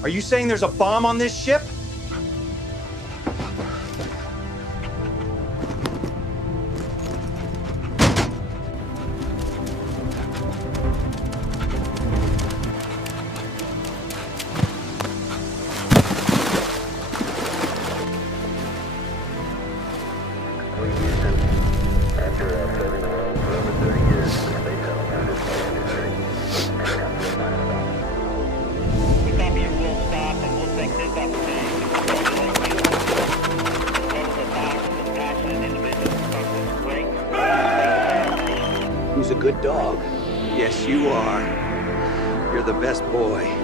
Are you saying there's a bomb on this ship? Who's a good dog? Yes, you are. You're the best boy.